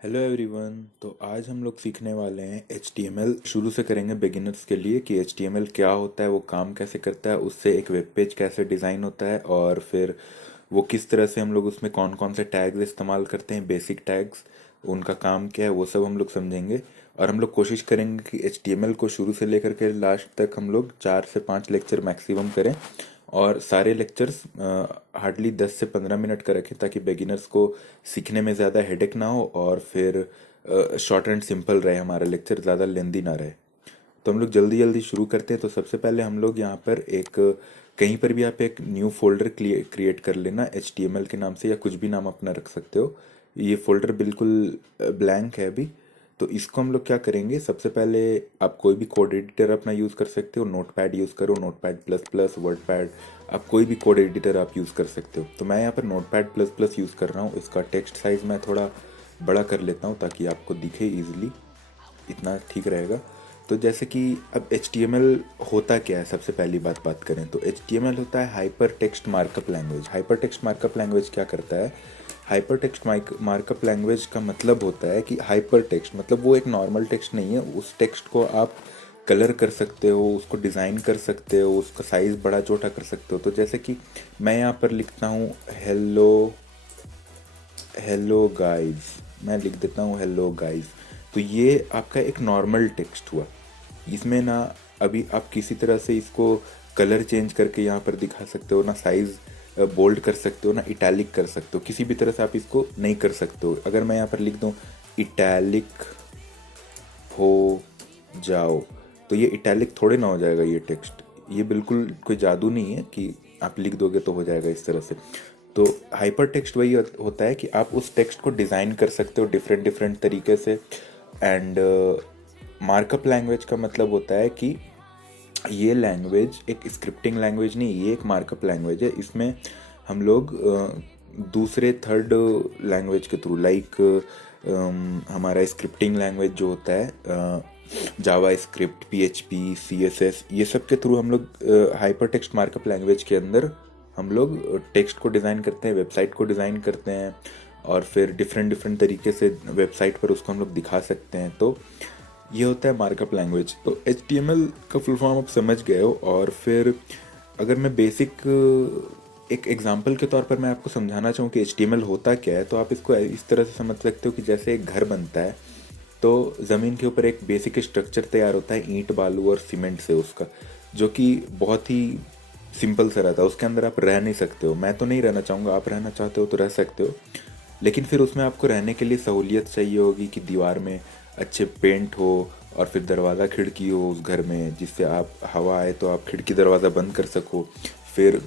Hello everyone. तो आज हम लोग सीखने वाले हैं HTML। शुरू से करेंगे बिगिनर्स के लिए कि HTML क्या होता है, वो काम कैसे करता है, उससे एक वेब पेज कैसे डिज़ाइन होता है और फिर वो किस तरह से हम लोग उसमें कौन कौन से टैग्स इस्तेमाल करते हैं, बेसिक टैग्स, उनका काम क्या है, वो सब हम लोग समझेंगे। और हम लोग कोशिश करेंगे कि HTML को शुरू से लेकर के लास्ट तक हम लोग 4 से 5 लेक्चर मैक्सिमम करें। और सारे लेक्चर्स हार्डली 10 से 15 मिनट का रखें ताकि बिगिनर्स को सीखने में ज़्यादा हेडेक ना हो और फिर शॉर्ट एंड सिंपल रहे, हमारा लेक्चर ज़्यादा लेंदी ना रहे। तो हम लोग जल्दी जल्दी शुरू करते हैं। तो सबसे पहले हम लोग यहाँ पर कहीं पर भी आप एक न्यू फोल्डर क्रिएट कर लेना HTML के नाम से, या कुछ भी नाम अपना रख सकते हो। ये फोल्डर बिल्कुल ब्लैंक है अभी। तो इसको हम लोग क्या करेंगे, सबसे पहले आप कोई भी कोड एडिटर अपना यूज़ कर सकते हो। नोटपैड यूज़ करो, नोटपैड प्लस प्लस, वर्डपैड, आप कोई भी कोड एडिटर आप यूज़ कर सकते हो। तो मैं यहाँ पर नोटपैड प्लस प्लस यूज़ कर रहा हूँ। इसका टेक्स्ट साइज़ मैं थोड़ा बड़ा कर लेता हूँ ताकि आपको दिखे ईजिली, इतना ठीक रहेगा। तो जैसे कि अब HTML होता क्या है, सबसे पहली बात करें तो HTML होता है hyper text markup language. Hyper text markup language क्या करता है? हाइपर टेक्स्ट मार्कअप लैंग्वेज का मतलब होता है कि हाइपर टेक्स्ट मतलब वो एक नॉर्मल टेक्स्ट नहीं है। उस टेक्स्ट को आप कलर कर सकते हो, उसको डिज़ाइन कर सकते हो, उसका साइज़ बड़ा छोटा कर सकते हो। तो जैसे कि मैं यहाँ पर लिखता हूँ हेलो हेलो गाइस, मैं लिख देता हूँ हेलो गाइस। तो ये आपका एक नॉर्मल टेक्स्ट हुआ। इसमें ना अभी आप किसी तरह से इसको कलर चेंज करके यहाँ पर दिखा सकते हो, ना साइज़ बोल्ड कर सकते हो, ना इटैलिक कर सकते हो। किसी भी तरह से आप इसको नहीं कर सकते हो। अगर मैं यहाँ पर लिख दूँ इटैलिक हो जाओ, तो ये इटैलिक थोड़े ना हो जाएगा ये टेक्स्ट। ये बिल्कुल कोई जादू नहीं है कि आप लिख दोगे तो हो जाएगा इस तरह से। तो हाइपर टेक्स्ट वही होता है कि आप उस टेक्स्ट को डिज़ाइन कर सकते हो डिफरेंट डिफरेंट तरीके से। एंड मार्कअप लैंग्वेज का मतलब होता है कि ये लैंग्वेज एक स्क्रिप्टिंग लैंग्वेज नहीं, ये एक मार्कअप लैंग्वेज है। इसमें हम लोग दूसरे थर्ड लैंग्वेज के थ्रू, लाइक हमारा स्क्रिप्टिंग लैंग्वेज जो होता है जावा स्क्रिप्ट, PHP, CSS, ये सब के थ्रू हम लोग हाइपर टेक्स्ट मार्कअप लैंग्वेज के अंदर हम लोग टेक्स्ट को डिज़ाइन करते हैं, वेबसाइट को डिज़ाइन करते हैं और फिर डिफरेंट डिफरेंट तरीके से वेबसाइट पर उसको हम लोग दिखा सकते हैं। तो ये होता है मार्कअप लैंग्वेज। तो HTML का फुल फॉर्म आप समझ गए हो। और फिर अगर मैं बेसिक एक एग्जांपल के तौर पर मैं आपको समझाना चाहूँ कि HTML होता क्या है, तो आप इसको इस तरह से समझ सकते हो कि जैसे एक घर बनता है तो ज़मीन के ऊपर एक बेसिक स्ट्रक्चर तैयार होता है ईंट बालू और सीमेंट से उसका, जो कि बहुत ही सिंपल सा रहता है। उसके अंदर आप रह नहीं सकते हो, मैं तो नहीं रहना चाहूँगा, आप रहना चाहते हो तो रह सकते हो। लेकिन फिर उसमें आपको रहने के लिए सहूलियत चाहिए होगी कि दीवार में अच्छे पेंट हो और फिर दरवाज़ा खिड़की हो उस घर में, जिससे आप हवा आए तो आप खिड़की दरवाज़ा बंद कर सको। फिर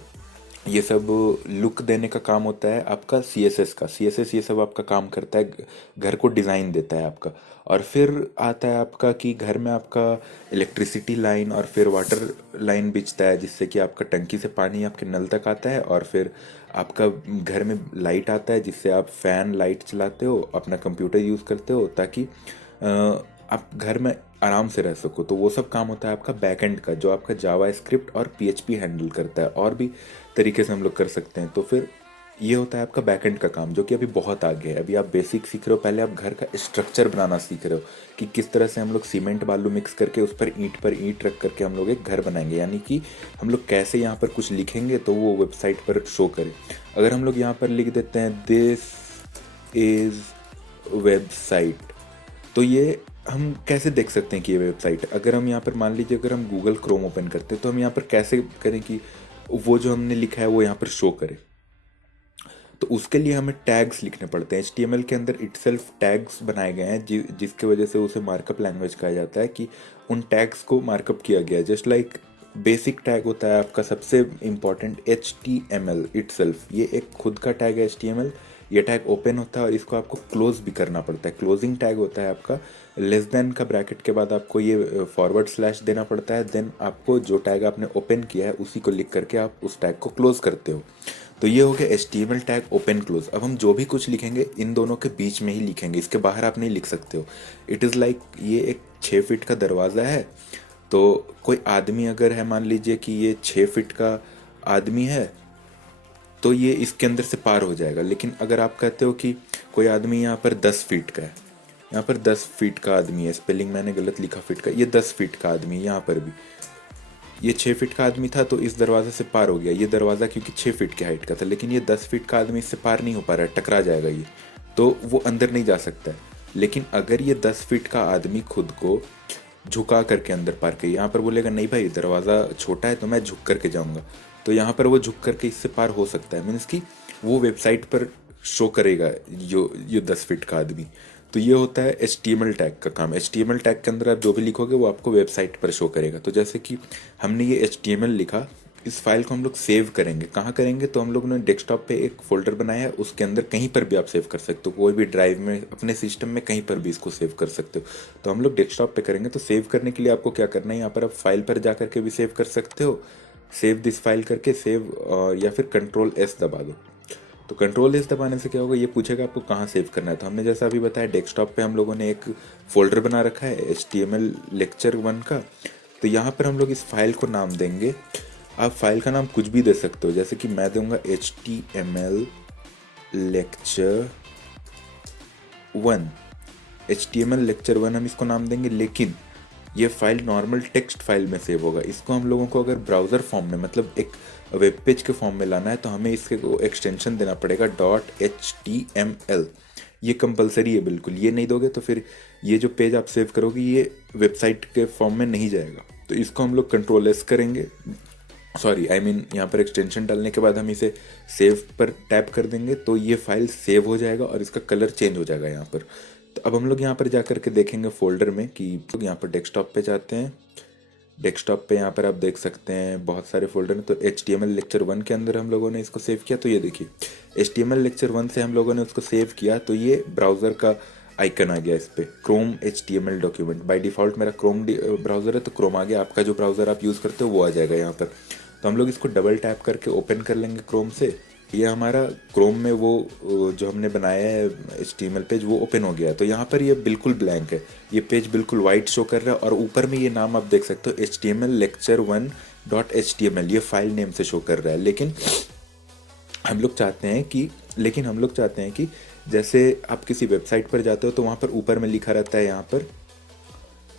ये सब लुक देने का काम होता है आपका CSS का। CSS ये सब आपका काम करता है, घर को डिज़ाइन देता है आपका। और फिर आता है आपका कि घर में आपका इलेक्ट्रिसिटी लाइन और फिर वाटर लाइन बिछता है, जिससे कि आपका टंकी से पानी आपके नल तक आता है। और फिर आपका घर में लाइट आता है, जिससे आप फ़ैन लाइट चलाते हो, अपना कंप्यूटर यूज़ करते हो ताकि आप घर में आराम से रह सको। तो वो सब काम होता है आपका बैकएंड का, जो आपका जावा स्क्रिप्ट और PHP हैंडल करता है। और भी तरीके से हम लोग कर सकते हैं। तो फिर ये होता है आपका बैकएंड का काम, जो कि अभी बहुत आगे है। अभी आप बेसिक सीख रहे हो, पहले आप घर का स्ट्रक्चर बनाना सीख रहे हो कि किस तरह से हम लोग सीमेंट बालू मिक्स करके उस पर ईंट रख करके हम लोग एक घर बनाएंगे, यानी कि हम लोग कैसे यहाँ पर कुछ लिखेंगे तो वो वेबसाइट पर शो करे। अगर हम लोग यहाँ पर लिख देते हैं दिस इज वेबसाइट, तो ये हम कैसे देख सकते हैं कि ये वेबसाइट, अगर हम यहाँ पर मान लीजिए अगर हम गूगल क्रोम ओपन करते हैं तो हम यहाँ पर कैसे करें कि वो जो हमने लिखा है वो यहाँ पर शो करे? तो उसके लिए हमें टैग्स लिखने पड़ते हैं। HTML के अंदर इटसेल्फ टैग्स बनाए गए हैं जिसके वजह से उसे मार्कअप लैंग्वेज कहा जाता है, कि उन टैग्स को मार्कअप किया गया है। जस्ट लाइक बेसिक टैग होता है आपका सबसे इम्पॉर्टेंट HTML इटसेल्फ, ये एक खुद का टैग है HTML। ये टैग ओपन होता है और इसको आपको क्लोज भी करना पड़ता है। क्लोजिंग टैग होता है आपका, लेस देन का ब्रैकेट के बाद आपको ये फॉरवर्ड स्लैश देना पड़ता है। देन आपको जो टैग आपने ओपन किया है उसी को लिख करके आप उस टैग को क्लोज करते हो। तो ये हो गया HTML टैग ओपन क्लोज। अब हम जो भी कुछ लिखेंगे इन दोनों के बीच में ही लिखेंगे, इसके बाहर आप नहीं लिख सकते हो। इट इज़ लाइक ये एक 6 फीट का दरवाज़ा है, तो कोई आदमी अगर है, मान लीजिए कि ये 6 फीट का आदमी है, तो ये इसके अंदर से पार हो जाएगा। लेकिन अगर आप कहते हो कि कोई आदमी यहाँ पर 10 फीट का है, यहाँ पर 10 फीट का आदमी है, स्पेलिंग मैंने गलत लिखा फीट का, ये 10 फीट का आदमी है, यहाँ पर भी ये 6 फीट का आदमी था तो इस दरवाजे से पार हो गया। ये दरवाज़ा क्योंकि 6 फीट की हाइट का था, लेकिन ये 10 फीट का आदमी इससे पार नहीं हो पा रहा है, टकरा जाएगा ये, तो वो अंदर नहीं जा सकता है। लेकिन अगर ये 10 फीट का आदमी खुद को झुका करके अंदर पार करे, यहाँ पर बोलेगा नहीं भाई दरवाज़ा छोटा है तो मैं झुक करके जाऊँगा, तो यहाँ पर वो झुक करके इससे पार हो सकता है। मीन्स कि वो वेबसाइट पर शो करेगा जो ये 10 फीट का आदमी। तो ये होता है HTML टैग का काम। HTML टैग के अंदर आप जो भी लिखोगे वो आपको वेबसाइट पर शो करेगा। तो जैसे कि हमने ये HTML लिखा, इस फाइल को हम लोग सेव करेंगे। कहाँ करेंगे? तो हम लोग ने डेस्कटॉप पे एक फोल्डर बनाया है, उसके अंदर कहीं पर भी आप सेव कर सकते हो, कोई भी ड्राइव में, अपने सिस्टम में कहीं पर भी इसको सेव कर सकते हो। तो हम लोग डेस्कटॉप पे करेंगे। तो सेव करने के लिए आपको क्या करना है, यहाँ पर आप फाइल पर जा करके भी सेव कर सकते हो, सेव दिस फाइल करके सेव, या फिर Ctrl+S दबा दो। तो Ctrl+S दबाने से क्या होगा, ये पूछेगा आपको कहाँ सेव करना है। तो हमने जैसा अभी बताया डेस्कटॉप पे हम लोगों ने एक फोल्डर बना रखा है HTML लेक्चर 1 का। तो यहाँ पर हम लोग इस फाइल को नाम देंगे, आप फाइल का नाम कुछ भी दे सकते हो, जैसे कि मैं दूंगा HTML लेक्चर 1, HTML लेक्चर 1 हम इसको नाम देंगे। लेकिन ये फाइल नॉर्मल टेक्स्ट फाइल में सेव होगा। इसको हम लोगों को अगर ब्राउज़र फॉर्म में, मतलब एक वेब पेज के फॉर्म में लाना है, तो हमें इसके एक्सटेंशन देना पड़ेगा .html। ये कंपलसरी है बिल्कुल, ये नहीं दोगे तो फिर ये जो पेज आप सेव करोगे ये वेबसाइट के फॉर्म में नहीं जाएगा। तो इसको हम लोग Ctrl+S करेंगे, सॉरी आई मीन यहाँ पर एक्सटेंशन डालने के बाद हम इसे सेव पर टैप कर देंगे, तो ये फाइल सेव हो जाएगा और इसका कलर चेंज हो जाएगा यहाँ पर। तो अब हम लोग यहाँ पर जा करके देखेंगे फोल्डर में कि यहाँ पर डेस्कटॉप पे जाते हैं। डेस्कटॉप पे यहाँ पर आप देख सकते हैं बहुत सारे फोल्डर हैं। तो HTML लेक्चर 1 के अंदर हम लोगों ने इसको सेव किया। तो ये देखिए HTML लेक्चर 1 से हम लोगों ने उसको सेव किया, तो ये ब्राउज़र का आइकन आ गया इस पर, Chrome HTML document. By default मेरा क्रोम ब्राउज़र है तो क्रोम आ गया, आपका जो ब्राउज़र आप यूज़ करते हो वो आ जाएगा यहाँ पर। तो हम लोग इसको डबल टैप करके ओपन कर लेंगे क्रोम से। ये हमारा क्रोम में वो जो हमने बनाया है HTML पेज वो ओपन हो गया। तो यहाँ पर ये बिल्कुल ब्लैंक है, ये पेज बिल्कुल वाइट शो कर रहा है और ऊपर में ये नाम आप देख सकते हो HTML लेक्चर 1.html, ये फाइल नेम से शो कर रहा है। लेकिन हम लोग चाहते हैं कि जैसे आप किसी वेबसाइट पर जाते हो तो वहाँ पर ऊपर में लिखा रहता है यहाँ पर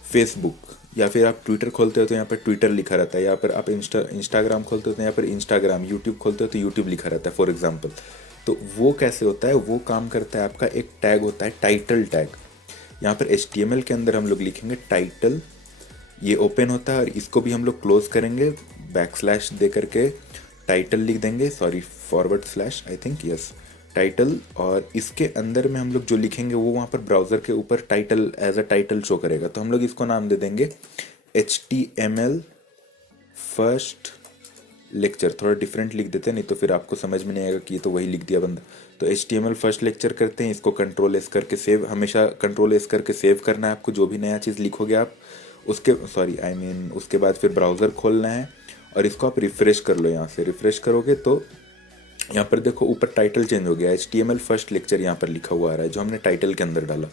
फेसबुक, या फिर आप ट्विटर खोलते हो तो यहाँ पर ट्विटर लिखा रहता है, या फिर आप इंस्टाग्राम खोलते हो तो यहाँ पर इंस्टाग्राम, यूट्यूब खोलते हो तो यूट्यूब लिखा रहता है फॉर एग्जांपल। तो वो कैसे होता है, वो काम करता है आपका एक टैग होता है टाइटल टैग। यहाँ पर HTML के अंदर हम लोग लिखेंगे टाइटल, ये ओपन होता है और इसको भी हम लोग क्लोज करेंगे, बैकस्लैश दे करके टाइटल लिख देंगे, sorry /, I think yes title. और इसके अंदर में हम लोग जो लिखेंगे वो वहाँ पर ब्राउज़र के ऊपर title as a title show करेगा। तो हम लोग इसको नाम दे देंगे HTML फर्स्ट लेक्चर। थोड़ा डिफरेंट लिख देते हैं, नहीं तो फिर आपको समझ में नहीं आएगा कि ये तो वही लिख दिया बंदा। तो HTML फर्स्ट लेक्चर करते हैं, इसको Ctrl+S करके सेव, हमेशा Ctrl+S करके सेव करना है आपको, जो भी नया चीज़ लिखोगे आप उसके, सॉरी आई मीन उसके बाद फिर ब्राउज़र खोलना है और इसको आप रिफ़्रेश कर लो। यहाँ से रिफ़्रेश करोगे तो यहाँ पर देखो ऊपर टाइटल चेंज हो गया, HTML फर्स्ट लेक्चर यहाँ पर लिखा हुआ आ रहा है जो हमने टाइटल के अंदर डाला।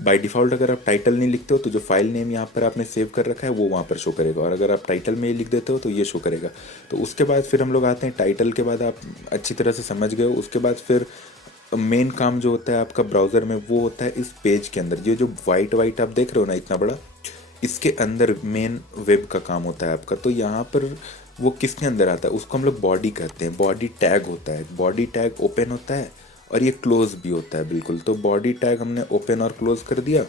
बाय डिफ़ॉल्ट अगर आप टाइटल नहीं लिखते हो तो जो फाइल नेम यहाँ पर आपने सेव कर रखा है वो वहाँ पर शो करेगा, और अगर आप टाइटल में ये लिख देते हो तो ये शो करेगा। तो उसके बाद फिर हम लोग आते हैं टाइटल के बाद, आप अच्छी तरह से समझ गए हो। उसके बाद फिर मेन काम जो होता है आपका ब्राउज़र में वो होता है इस पेज के अंदर, ये जो वाइट आप देख रहे हो ना इतना बड़ा, इसके अंदर मेन वेब का काम होता है आपका। तो यहाँ पर वो किसके अंदर आता है, उसको हम लोग बॉडी कहते हैं, बॉडी टैग होता है। बॉडी टैग ओपन होता है और ये क्लोज भी होता है बिल्कुल। तो बॉडी टैग हमने ओपन और क्लोज कर दिया,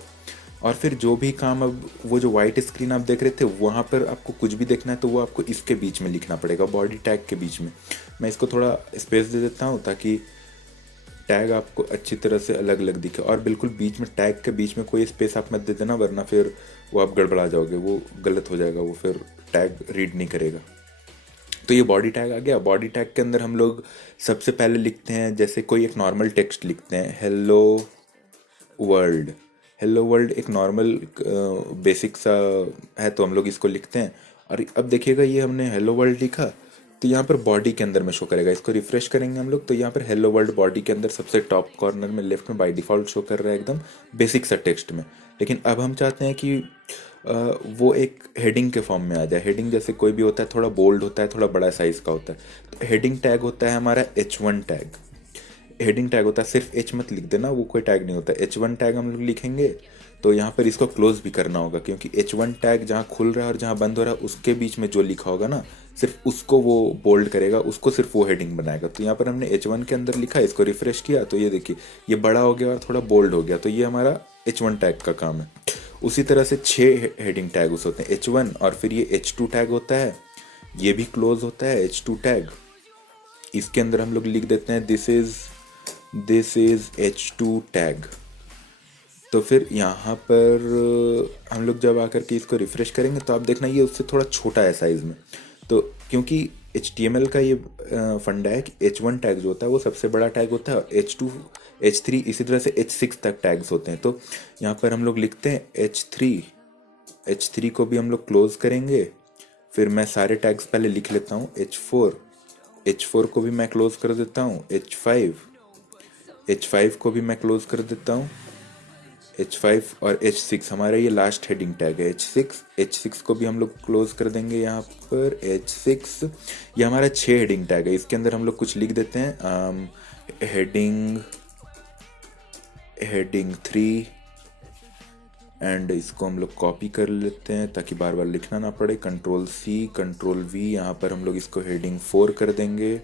और फिर जो भी काम, अब वो जो वाइट स्क्रीन आप देख रहे थे वहाँ पर आपको कुछ भी देखना है तो वो आपको इसके बीच में लिखना पड़ेगा, बॉडी टैग के बीच में। मैं इसको थोड़ा स्पेस दे देता हूँ ताकि टैग आपको अच्छी तरह से अलग अलग दिखे, और बिल्कुल बीच में टैग के बीच में कोई स्पेस आप मत दे देना, वरना फिर वो आप गड़बड़ा जाओगे, वो गलत हो जाएगा, वो फिर टैग रीड नहीं करेगा। तो ये बॉडी टैग आ गया। बॉडी टैग के अंदर हम लोग सबसे पहले लिखते हैं, जैसे कोई एक नॉर्मल टेक्स्ट लिखते हैं, हेलो वर्ल्ड। हेलो वर्ल्ड एक नॉर्मल बेसिक सा है तो हम लोग इसको लिखते हैं। और अब देखिएगा ये हमने हेलो वर्ल्ड लिखा, तो यहाँ पर बॉडी के अंदर में शो करेगा। इसको रिफ्रेश करेंगे हम लोग तो यहाँ पर हेलो वर्ल्ड बॉडी के अंदर सबसे टॉप कॉर्नर में लेफ्ट में बाय डिफ़ॉल्ट शो कर रहा है एकदम बेसिक सा टेक्स्ट में। लेकिन अब हम चाहते हैं कि वो एक हेडिंग के फॉर्म में आ जाए। हेडिंग जैसे कोई भी होता है थोड़ा बोल्ड होता है, थोड़ा बड़ा साइज का होता है। तो हेडिंग टैग होता है हमारा H1 टैग। हेडिंग टैग होता है, सिर्फ एच मत लिख देना, वो कोई टैग नहीं होता। H1 टैग हम लोग लिखेंगे तो यहाँ पर इसको क्लोज भी करना होगा, क्योंकि H1 टैग जहाँ खुल रहा है और जहाँ बंद हो रहा है उसके बीच में जो लिखा होगा ना, सिर्फ उसको वो बोल्ड करेगा, उसको सिर्फ वो हेडिंग बनाएगा। तो यहाँ पर हमने H1 के अंदर लिखा, इसको रिफ्रेश किया तो ये देखिए ये बड़ा हो गया और थोड़ा बोल्ड हो गया। तो ये हमारा H1 टैग का काम है। उसी तरह से 6 हेडिंग टैग उस होते हैं H1, और फिर ये H2 टैग होता है, ये भी क्लोज होता है H2 टैग। इसके अंदर हम लोग लिख देते हैं दिस इज H2 टैग। तो फिर यहाँ पर हम लोग जब आकर के इसको रिफ्रेश करेंगे तो आप देखना ये उससे थोड़ा छोटा है साइज में। तो क्योंकि HTML का ये फंडा है कि H1 टैग जो होता है वो सबसे बड़ा टैग होता है, H2 H3 इसी तरह से H6 तक टैग्स होते हैं। तो यहाँ पर हम लोग लिखते हैं H3 को भी हम लोग क्लोज करेंगे। फिर मैं सारे टैग्स पहले लिख लेता हूँ। H4 को भी मैं क्लोज कर देता हूँ। H5 को भी मैं क्लोज कर देता हूँ। H5 और H6 हमारा ये लास्ट हेडिंग टैग है। H6 को भी हम लोग क्लोज कर देंगे। यहाँ पर H6 ये हमारा 6 हेडिंग टैग है। इसके अंदर हम लोग कुछ लिख देते हैं, हेडिंग 3, एंड इसको हम लोग कॉपी कर लेते हैं ताकि बार बार लिखना ना पड़े। Ctrl+C Ctrl+V, यहाँ पर हम लोग इसको हेडिंग 4 कर देंगे।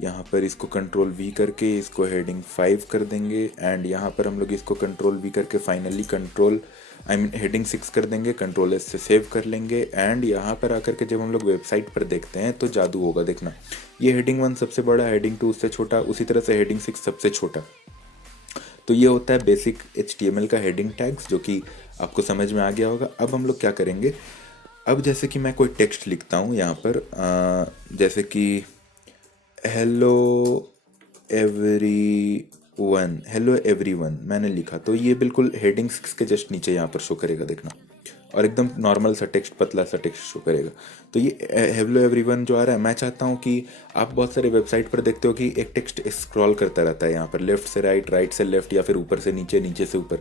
यहाँ पर इसको Ctrl+V करके इसको हेडिंग 5 कर देंगे, एंड यहाँ पर हम लोग इसको Ctrl+V करके फाइनली हेडिंग 6 कर देंगे। Ctrl+S से सेव कर लेंगे, एंड यहाँ पर आकर के जब हम लोग वेबसाइट पर देखते हैं तो जादू होगा। देखना ये हेडिंग 1 सबसे बड़ा, हेडिंग 2 उससे छोटा, उसी तरह से हेडिंग 6 सबसे छोटा। तो ये होता है बेसिक HTML का हेडिंग टैग्स, जो कि आपको समझ में आ गया होगा। अब हम लोग क्या करेंगे, अब जैसे कि मैं कोई टेक्स्ट लिखता हूँ यहाँ पर, जैसे कि हेलो एवरीवन मैंने लिखा, तो ये बिल्कुल हेडिंग 6 के जस्ट नीचे यहाँ पर शो करेगा। देखना, और एकदम नॉर्मल सा टेक्स्ट, पतला सा टेक्स्ट शो करेगा। तो ये हेलो एवरीवन जो आ रहा है, मैं चाहता हूँ कि आप बहुत सारे वेबसाइट पर देखते हो कि एक टेक्स्ट स्क्रॉल करता रहता है यहाँ पर, लेफ्ट से राइट, राइट से लेफ्ट, या फिर ऊपर से नीचे, नीचे से ऊपर।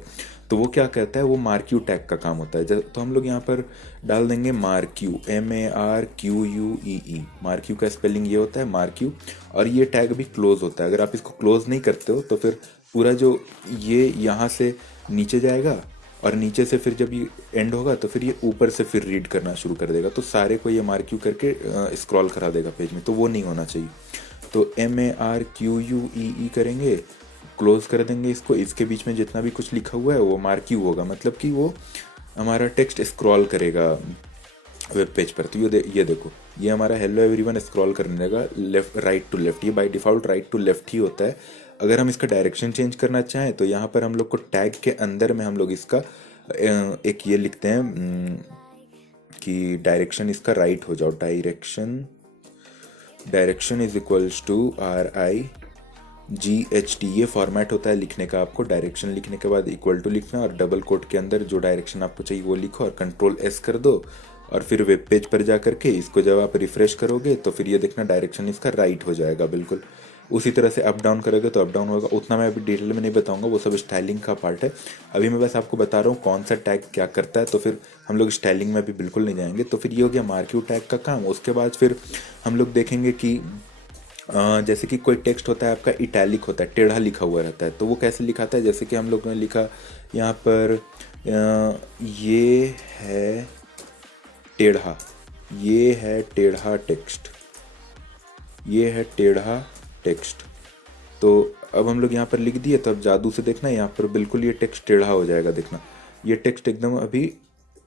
तो वो क्या कहता है, वो मार्क्यू टैग का काम होता है। तो हम लोग यहाँ पर डाल देंगे मार्क्यू, MARQUEE। मार्क्यू का स्पेलिंग ये होता है मार्क्यू, और ये टैग भी क्लोज होता है। अगर आप इसको क्लोज नहीं करते हो तो फिर पूरा जो ये यहाँ से नीचे जाएगा, और नीचे से फिर जब ये एंड होगा तो फिर ये ऊपर से फिर रीड करना शुरू कर देगा। तो सारे को ये मार्क्यू करके स्क्रॉल करा देगा पेज में, तो वो नहीं होना चाहिए। तो MARQUEE करेंगे, क्लोज कर देंगे इसको। इसके बीच में जितना भी कुछ लिखा हुआ है वो मार्क्यू होगा, मतलब कि वो हमारा टेक्स्ट स्क्रॉल करेगा वेब पेज पर। तो ये देखो, ये हमारा हेलो एवरीवन स्क्रॉल करने लगा लेफ्ट, राइट टू लेफ्ट। ये by default right to left ही होता है। अगर हम इसका डायरेक्शन चेंज करना चाहें तो यहाँ पर हम लोग को टैग के अंदर में हम लोग इसका एक ये लिखते हैं कि डायरेक्शन इसका राइट हो जाओ। Direction is equals to RIGHT, ये फॉर्मेट होता है लिखने का। आपको डायरेक्शन लिखने के बाद इक्वल टू लिखना, और डबल कोट के अंदर जो डायरेक्शन आपको चाहिए वो लिखो, और Ctrl+S कर दो। और फिर वेब पेज पर जा करके इसको जब आप रिफ्रेश करोगे तो फिर ये देखना डायरेक्शन इसका राइट हो जाएगा बिल्कुल। उसी तरह से अप डाउन करोगे तो अप डाउन होगा। उतना मैं अभी डिटेल में नहीं बताऊंगा, वो सब स्टाइलिंग का पार्ट है। अभी मैं बस आपको बता रहा हूँ कौन सा टैग क्या करता है, तो फिर हम लोग स्टाइलिंग में भी बिल्कुल नहीं जाएंगे। तो फिर ये हो गया मार्क्यू टैग का काम। उसके बाद फिर हम लोग देखेंगे कि जैसे कि कोई टेक्स्ट होता है आपका इटैलिक होता है, टेढ़ा लिखा हुआ रहता है। तो वो कैसे लिखाता है, जैसे कि हम लोग ने लिखा यहाँ पर ये है टेढ़ा टेक्स्ट। तो अब हम लोग यहाँ पर लिख दिए, तो अब जादू से देखना यहाँ पर बिल्कुल ये टेक्स्ट टेढ़ा हो जाएगा। देखना ये टेक्स्ट एकदम अभी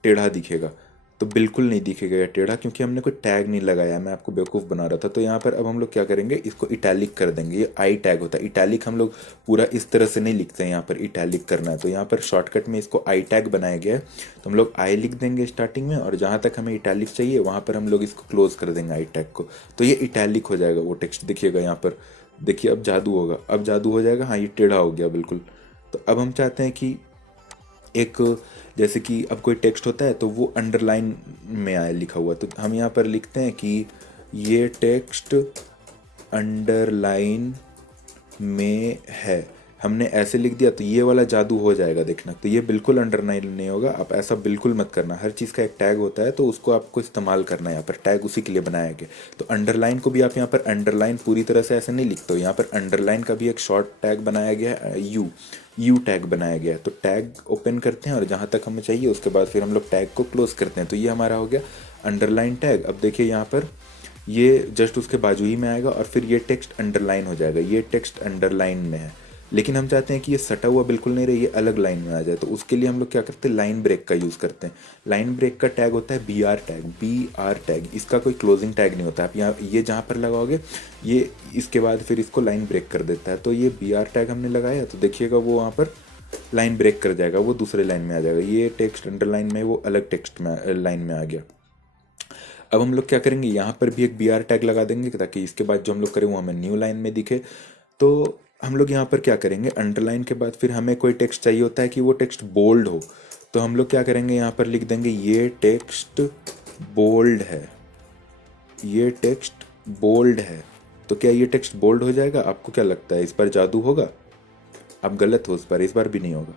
टेढ़ा दिखेगा, तो बिल्कुल नहीं दिखेगा ये टेढ़ा, क्योंकि हमने कोई टैग नहीं लगाया। मैं आपको बेवकूफ़ बना रहा था। तो यहाँ पर अब हम लोग क्या करेंगे, इसको इटैलिक कर देंगे। ये आई टैग होता है। इटैलिक हम लोग पूरा इस तरह से नहीं लिखते हैं, यहाँ पर इटैलिक करना है। तो यहाँ पर शॉर्टकट में इसको आई टैग बनाया गया है। तो हम लोग आई लिख देंगे स्टार्टिंग में, और जहाँ तक हमें इटैलिक चाहिए वहाँ पर हम लोग इसको क्लोज कर देंगे आई टैग को। तो ये इटैलिक हो जाएगा वो टेक्स्ट, दिखिएगा यहाँ पर। देखिए अब जादू होगा, अब जादू हो जाएगा। हाँ, ये टेढ़ा हो गया बिल्कुल। तो अब हम चाहते हैं कि एक, जैसे कि अब कोई टेक्स्ट होता है तो वो अंडरलाइन में आए लिखा हुआ, तो हम यहाँ पर लिखते हैं कि ये टेक्स्ट अंडरलाइन में है, हमने ऐसे लिख दिया तो ये वाला जादू हो जाएगा देखना। तो ये बिल्कुल अंडरलाइन नहीं होगा, आप ऐसा बिल्कुल मत करना। हर चीज़ का एक टैग होता है तो उसको आपको इस्तेमाल करना है, यहाँ पर टैग उसी के लिए बनाया गया। तो अंडरलाइन को भी आप यहाँ पर अंडरलाइन पूरी तरह से ऐसे नहीं लिखते हो, यहाँ पर अंडरलाइन का भी एक शॉर्ट टैग बनाया गया है, यू टैग बनाया गया है। तो टैग ओपन करते हैं और जहाँ तक हमें चाहिए उसके बाद फिर हम लोग टैग को क्लोज करते हैं। तो ये हमारा हो गया अंडरलाइन टैग। अब देखिए यहाँ पर ये जस्ट उसके बाजू ही में आएगा और फिर ये टेक्स्ट अंडरलाइन हो जाएगा, ये टेक्स्ट अंडरलाइन में है। लेकिन हम चाहते हैं कि ये सटा हुआ बिल्कुल नहीं रहे, ये अलग लाइन में आ जाए। तो उसके लिए हम लोग क्या करते हैं, लाइन ब्रेक का यूज़ करते हैं। लाइन ब्रेक का टैग होता है बी आर टैग, इसका कोई क्लोजिंग टैग नहीं होता। आप यहाँ ये जहाँ पर लगाओगे ये इसके बाद फिर इसको लाइन ब्रेक कर देता है। तो ये बी आर टैग हमने लगाया तो देखिएगा वो वहाँ पर लाइन ब्रेक कर जाएगा, वो दूसरे लाइन में आ जाएगा। ये टेक्स्ट अंडरलाइन में, वो अलग टेक्स्ट में लाइन में आ गया। अब हम लोग क्या करेंगे, यहाँ पर भी एक बी आर टैग लगा देंगे ताकि इसके बाद जो हम लोग करें वो हमें न्यू लाइन में दिखे। तो हम लोग यहाँ पर क्या करेंगे, अंडरलाइन के बाद फिर हमें कोई टेक्स्ट चाहिए होता है कि वो टेक्स्ट बोल्ड हो। तो हम लोग क्या करेंगे, यहाँ पर लिख देंगे ये टेक्स्ट बोल्ड है, ये टेक्स्ट बोल्ड है। तो क्या ये टेक्स्ट बोल्ड हो जाएगा? आपको क्या लगता है इस पर जादू होगा? आप गलत हो, इस बार भी नहीं होगा।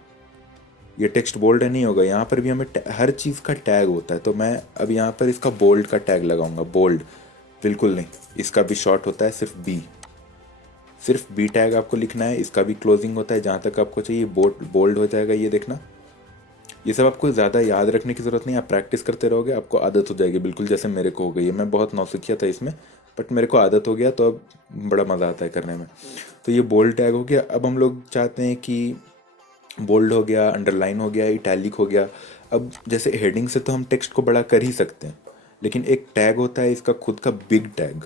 ये टेक्स्ट बोल्ड नहीं होगा। यहाँ पर भी हमें हर चीज़ का टैग होता है। तो मैं अब यहाँ पर इसका बोल्ड का टैग लगाऊंगा, बोल्ड बिल्कुल नहीं, इसका भी शॉर्ट होता है सिर्फ बी टैग आपको लिखना है। इसका भी क्लोजिंग होता है, जहाँ तक आपको चाहिए बोल्ड हो जाएगा। ये देखना, ये सब आपको ज़्यादा याद रखने की ज़रूरत नहीं, आप प्रैक्टिस करते रहोगे आपको आदत हो जाएगी, बिल्कुल जैसे मेरे को हो गई है। मैं बहुत नौसिखिया था इसमें, बट मेरे को आदत हो गया तो अब बड़ा मज़ा आता है करने में। तो ये बोल्ड टैग हो गया। अब हम लोग चाहते हैं कि बोल्ड हो गया, अंडरलाइन हो गया, इटैलिक हो गया। अब जैसे हेडिंग से तो हम टेक्स्ट को बड़ा कर ही सकते हैं, लेकिन एक टैग होता है इसका खुद का बिग टैग।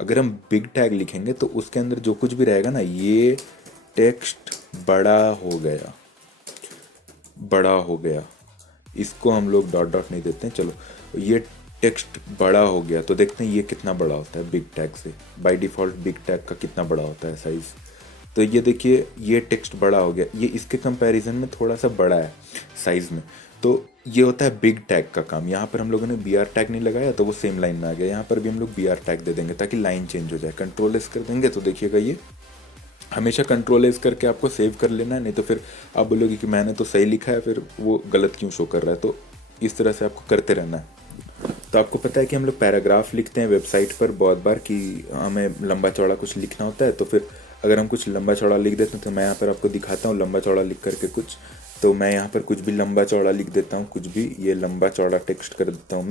अगर हम बिग टैग लिखेंगे तो उसके अंदर जो कुछ भी रहेगा ना, ये टेक्स्ट बड़ा हो गया, इसको हम लोग डॉट डॉट नहीं देते हैं। चलो, ये टेक्स्ट बड़ा हो गया तो देखते हैं ये कितना बड़ा होता है बिग टैग से। बाय डिफ़ॉल्ट बिग टैग का कितना बड़ा होता है साइज़। तो ये देखिए, ये टेक्स्ट बड़ा हो गया, ये इसके कंपैरिजन में थोड़ा सा बड़ा है साइज़ में। तो ये होता है बिग टैग का काम। यहाँ पर हम लोगों ने बी आर टैग नहीं लगाया तो वो सेम लाइन में आ गया। यहाँ पर भी हम लोग बी आर टैग दे देंगे ताकि लाइन चेंज हो जाए। कंट्रोल एस कर देंगे तो देखिएगा, ये हमेशा कंट्रोल एस करके आपको सेव कर लेना है, नहीं तो फिर आप बोलोगे कि मैंने तो सही लिखा है, फिर वो गलत क्यों शो कर रहा है। तो इस तरह से आपको करते रहना है। तो आपको पता है कि हम लोग पैराग्राफ लिखते हैं वेबसाइट पर बहुत बार कि हमें लंबा चौड़ा कुछ लिखना होता है। तो फिर अगर हम कुछ लंबा चौड़ा लिख देते हैं तो मैं यहाँ पर आपको दिखाता हूँ लंबा चौड़ा लिख करके कुछ। तो मैं यहाँ पर कुछ भी लंबा चौड़ा लिख देता हूँ, कुछ भी, ये लंबा चौड़ा टेक्स्ट कर देता हूँ